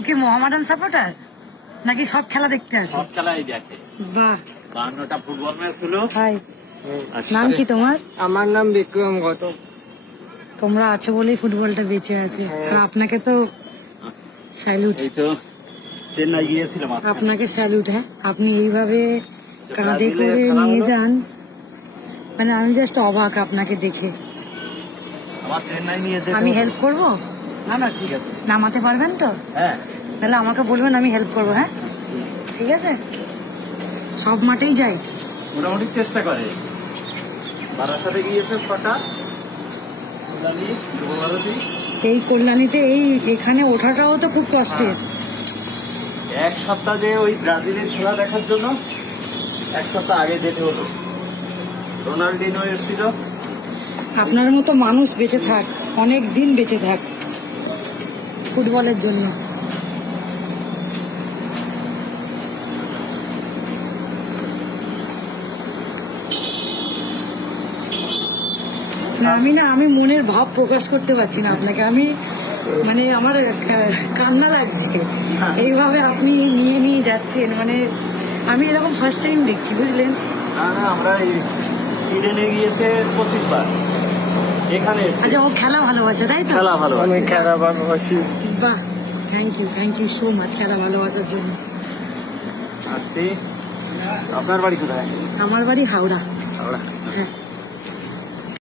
ওকে Mohammedan supporter নাকি সব খেলা দেখতে আসে? সব খেলাই দেখে। বাহ, 52টা ফুটবল ম্যাচ হলো। হাই, নাম কি তোমার? আমার নাম বিক্রম গৌতম। তোমরা আছো বলেই ফুটবলটা বেঁচে আছে। আর আপনাকে তো স্যালুট। এই তো চেন্নাই গিয়েছিলাম আজকে। আপনাকে স্যালুট। হ্যাঁ, আপনি এইভাবে কাঁধে করে নিয়ে যান, মানে আমি জাস্ট অবাক আপনাকে দেখে। আমার চেন্নাই নিয়ে যেতে আমি হতো। হেল্প করব? না না ঠিক আছে। নামাতে পারবেন তো? হ্যাঁ তাহলে আমাকে বলবেন, আমি হেল্প করবো। হ্যাঁ ঠিক আছে, সব মাঠেই যাই। মোটামুটি চেষ্টা করে। বারাসাতে গিয়েছে 6টা, এই কল্যাণীতে এই এখানে ওঠাটাও তো খুব কষ্টের। এক সপ্তাহ যে ওই ব্রাজিলের খেলা দেখার জন্য 1 সপ্তাহ আগে যেতে হতো। রোনাল্ডিনো এসেছিল। আপনার মতো মানুষ বেঁচে থাক, অনেক দিন বেঁচে থাক ফুটবলের জন্য। আমি মনের ভাব প্রকাশ করতে পারছি না আপনাকে। আমি মানে আমার কান্না লাগছে এইভাবে আপনি নিয়ে নিয়ে যাচ্ছেন। মানে আমি এরকম ফার্স্ট টাইম দেখছি, বুঝলেন? না না, আমরা ইডেনে গিয়েছে 25 বার। এখানে আচ্ছা, ও খেলা ভালোবাসে তাই তো? খেলা ভালো। আমি খেলা ভালোবাসি। বাহ, থ্যাংক ইউ সো মাচ খেলা ভালোবাসার জন্য। আসছি। আপনার বাড়ি কোথায়? আমার বাড়ি হাওড়া। হাওড়া। হ্যাঁ।